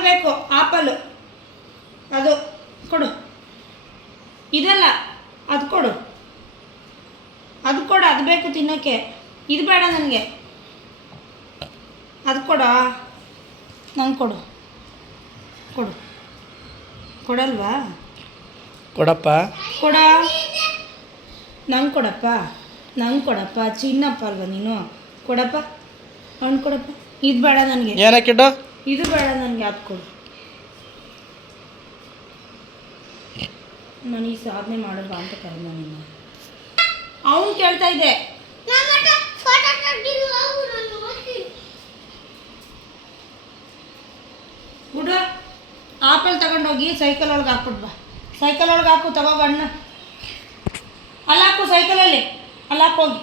Apple ಬೇಕು, apple ಅದು ಕೊಡು. ಇದಲ್ಲ, ಅದು ಕೊಡು, ಅದು ಕೊಡು, ಅದು ಬೇಕು ತಿನ್ನೋಕ್ಕೆ. ಇದು ಬೇಡ ನನಗೆ, ಅದು ಕೊಡ, ನಂಗೆ ಕೊಡು, ಕೊಡು. ಕೊಡಲ್ವಾ? ಕೊಡಪ್ಪ. ಕೊಡ, ನಂಗೆ ಕೊಡಪ್ಪ, ನಂಗೆ ಕೊಡಪ್ಪ. ಚಿನ್ನಪ್ಪ ಅಲ್ವಾ ನೀನು? ಕೊಡಪ್ಪ, ಹಣ್ಣು ಕೊಡಪ್ಪ. ಇದು ಬೇಡ ನನಗೆ. ಏನಕ್ಕಿಡ್ಡು? ಇದು ಬೇಡ ನನಗೆ, ಅದು ಕೊಡು. ನಾನು ಈ ಸಾಧನೆ ಮಾಡಲ್ವಾ ಅಂತ ಕರೆದ ನಿನ್ನ. ಅವನು ಕೇಳ್ತಾ ಇದ್ದೆ. ಬಿಡು, ಆಪಲ್ ತಗೊಂಡೋಗಿ ಸೈಕಲ್ ಒಳಗೆ ಹಾಕ್ಬಿಟ್ಟು ಬಾ. ಸೈಕಲ್ ಒಳಗೆ ಹಾಕು, ತಗೋ ಹಣ್ಣು. ಅಲ್ಲಿ ಹಾಕು, ಸೈಕಲಲ್ಲಿ ಅಲ್ಲಿ ಹಾಕೋಗಿ.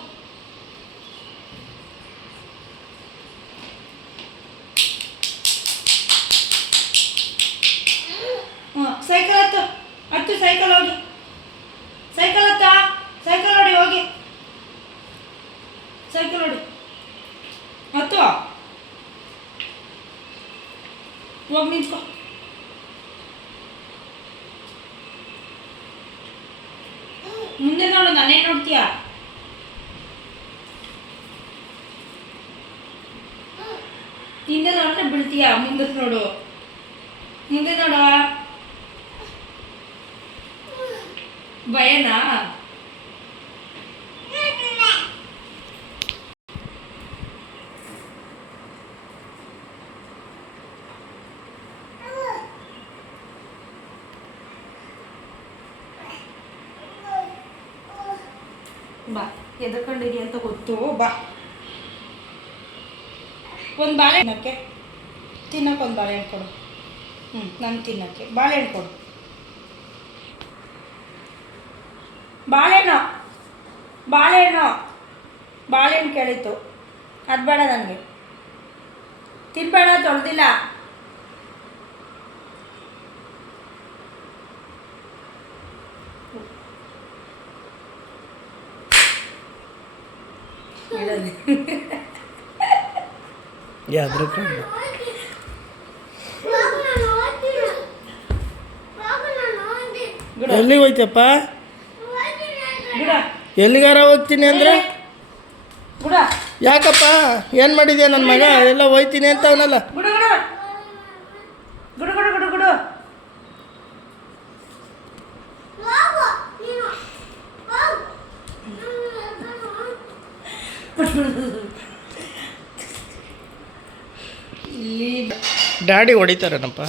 ಹಾಂ, ಸೈಕಲ್ ಹತ್ತು, ಹತ್ತು ಸೈಕಲ್ ಹೋಗಿ. ಸೈಕಲ್ ಹತ್ತ, ಸೈಕಲ್ ಹೊಡಿ ಹೋಗಿ. ಸೈಕಲ್ ಹೊಡಿ, ಹತ್ತು. ಹೋಗಿ ನಿಂತ್ಕೊ. ಮುಂದೆ ನೋಡು, ನಾನೇ ನೋಡ್ತೀಯ. ಹಿಂದೆ ನೋಡ್ರೆ ಬೀಳ್ತೀಯ. ಮುಂದಕ್ಕೆ ನೋಡು, ಮುಂದೆ ನೋಡುವ. ಭಯನಾ? ಬಾ, ಎದಕೊಂಡಿದೆಯಾ ಅಂತ ಗೊತ್ತು. ಬಾ, ಒಂದು ಬಾಳೆಹಣ್ಣಕ್ಕೆ ತಿನ್ನಕ್ಕೆ ಒಂದು ಬಾಳೆಹಣ್ಣು ಕೊಡು. ನಂಗೆ ತಿನ್ನಕ್ಕೆ ಬಾಳೆಹಣ್ಣು ಕೊಡು. ಬಾಳೆಹಣ್ಣು, ಬಾಳೆಹಣ್ಣು, ಬಾಳೆಹಣ್ಣು ಕೇಳಿತ್ತು. ಅದು ಬೇಡ ನನಗೆ. ತಿನ್ಬೇಡ, ತೊಳೆದಿಲ್ಲ. ಎಲ್ಲಿಗೆ ಹೋಯ್ತಪ್ಪ? ಎಲ್ಲಿಗಾರ ಹೋಗ್ತೀನಿ ಅಂದ್ರೆ ಯಾಕಪ್ಪ? ಏನು ಮಾಡಿದ್ಯಾ ನನ್ನ ಮಗ? ಎಲ್ಲ ಹೋಯ್ತೀನಿ ಅಂತ ಅವನಲ್ಲ. ಗುಡು ಗುಡು ಗುಡು ಗುಡು ಗುಡು ಗುಡು. ಡ್ಯಾಡಿ ಹೊಡಿತಾರೇನಪ್ಪ?